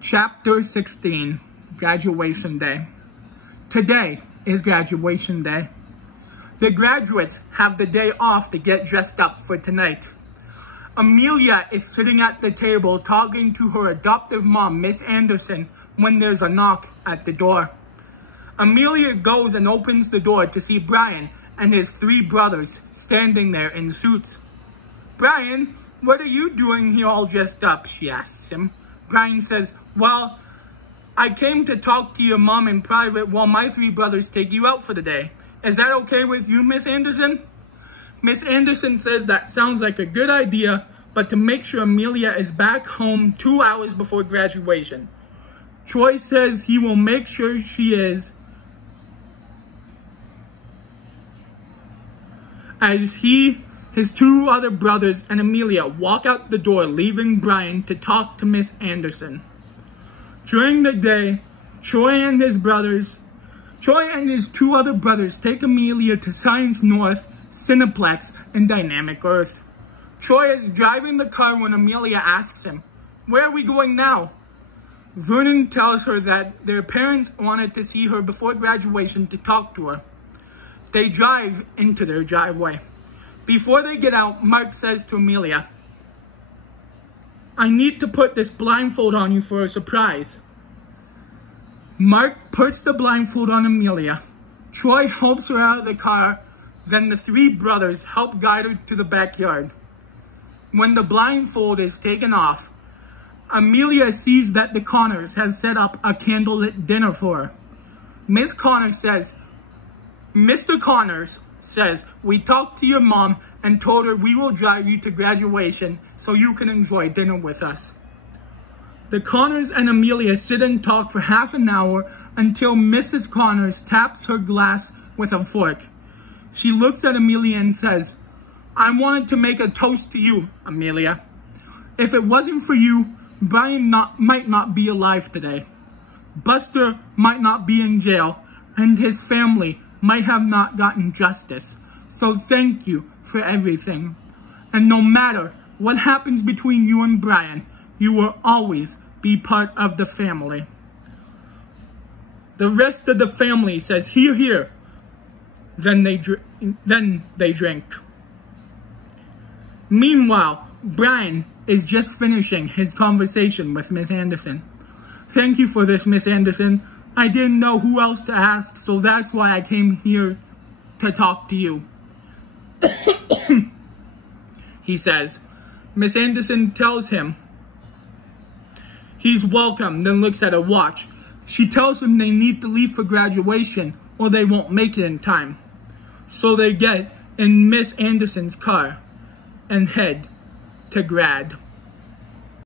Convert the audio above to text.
Chapter 16, Graduation Day. Today is graduation day. The graduates have the day off to get dressed up for tonight. Amelia is sitting at the table talking to her adoptive mom, Miss Anderson, when there's a knock at the door. Amelia goes and opens the door to see Brian and his 3 brothers standing there in suits. "Brian, what are you doing here all dressed up?" she asks him. Brian says, "Well, I came to talk to your mom in private while my 3 brothers take you out for the day. Is that okay with you, Miss Anderson?" Miss Anderson says that sounds like a good idea, but to make sure Amelia is back home 2 hours before graduation. Troy says he will make sure she is, as he, his 2 other brothers, and Amelia walk out the door, leaving Brian to talk to Miss Anderson. During the day, Troy and his 2 other brothers take Amelia to Science North, Cineplex, and Dynamic Earth. Troy is driving the car when Amelia asks him, "Where are we going now?" Vernon tells her that their parents wanted to see her before graduation to talk to her. They drive into their driveway. Before they get out, Mark says to Amelia, "I need to put this blindfold on you for a surprise." Mark puts the blindfold on Amelia. Troy helps her out of the car. Then the 3 brothers help guide her to the backyard. When the blindfold is taken off, Amelia sees that the Connors has set up a candlelit dinner for her. Mr. Connors says, "We talked to your mom and told her we will drive you to graduation so you can enjoy dinner with us." The Connors and Amelia sit and talk for half an hour until Mrs. Connors taps her glass with a fork. She looks at Amelia and says, "I wanted to make a toast to you, Amelia. If it wasn't for you, Brian might not be alive today. Buster might not be in jail, and his family might have not gotten justice. So thank you for everything. And no matter what happens between you and Brian, you will always be part of the family." The rest of the family says, "Hear, hear." Then they drink. Meanwhile, Brian is just finishing his conversation with Miss Anderson. "Thank you for this, Miss Anderson. I didn't know who else to ask, so that's why I came here to talk to you," he says. Miss Anderson tells him he's welcome, then looks at a watch. She tells him they need to leave for graduation or they won't make it in time. So they get in Miss Anderson's car and head to grad.